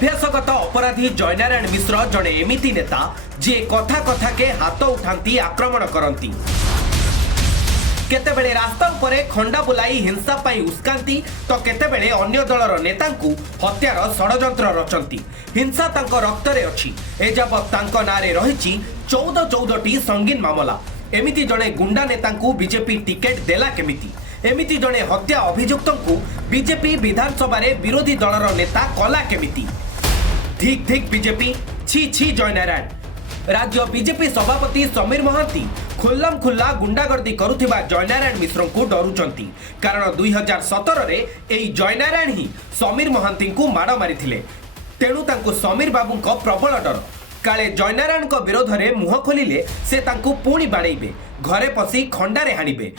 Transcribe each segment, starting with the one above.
अभ्यासगत अपराधी जयनारायण मिश्र जड़े एमिति नेता जी कथा कथा के हाथ उठाती आक्रमण करती केतेबेले रास्ता उपरे खंडा बुलाई हिंसा पाई उस्कांती तो केतेबेले अन्य दलर नेतांकु हत्यार षडयंत्र रचंती। हिंसा तांको रक्तरे अछि। एजाबत तांको नारे रहिछि 14 संगीन मामला। एमिति जड़े गुंडा नेतांकु बीजेपी टिकेट देला केमिति? एमिति जड़े हत्या अभियुक्तंकु बीजेपी विधानसभा रे विरोधी दलर नेता कला केमिति? धिक धिक बीजेपी, छी छी जयनारायण। राज्य बीजेपी सभापति समीर महांती खुल्लम खुल्ला गुंडागर्दी करुथिबा जयनारायण मिश्र को डरुचंती। कारण 2017 रे एई जयनारायण ही समीर महांती को माड़ मारिथिले। तेणु तांको समीर बाबूंको प्रबल डर। काले जयनारायण को विरोध में मुह खोलिले से तांको पुणी बाड़ेबे, घरे पसी खंडारे हाणिबे।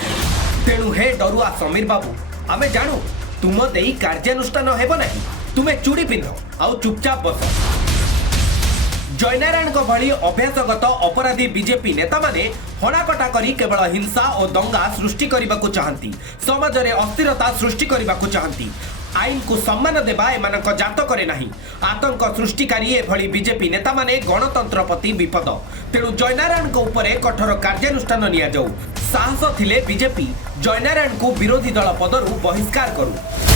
तेणु हे डरुआ समीर बाबू, आमे जानू तुम देई कार्यानुष्ठान हेबो नाही। तुमे चूड़ी पिंध आउ चुपचाप बस। जयनारायण को भली अभ्यासगत अपराधी बीजेपी नेता माने हणाकटा करी केवल हिंसा और दंगा सृष्टि करने को चाहती, समाज में अस्थिरता सृष्टि करने को चाहती। आईन को सम्मान देवा एमानक जातक नहीं। आतंक सृष्टिकारी एभली बीजेपी नेता माने गणतंत्र प्रति विपद। तेणु जयनारायण को उपरे कठोर कार्यानुष्ठान निया जाऊ। साहस थिले बीजेपी जयनारायण को विरोधी दल पदरु बहिष्कार करू।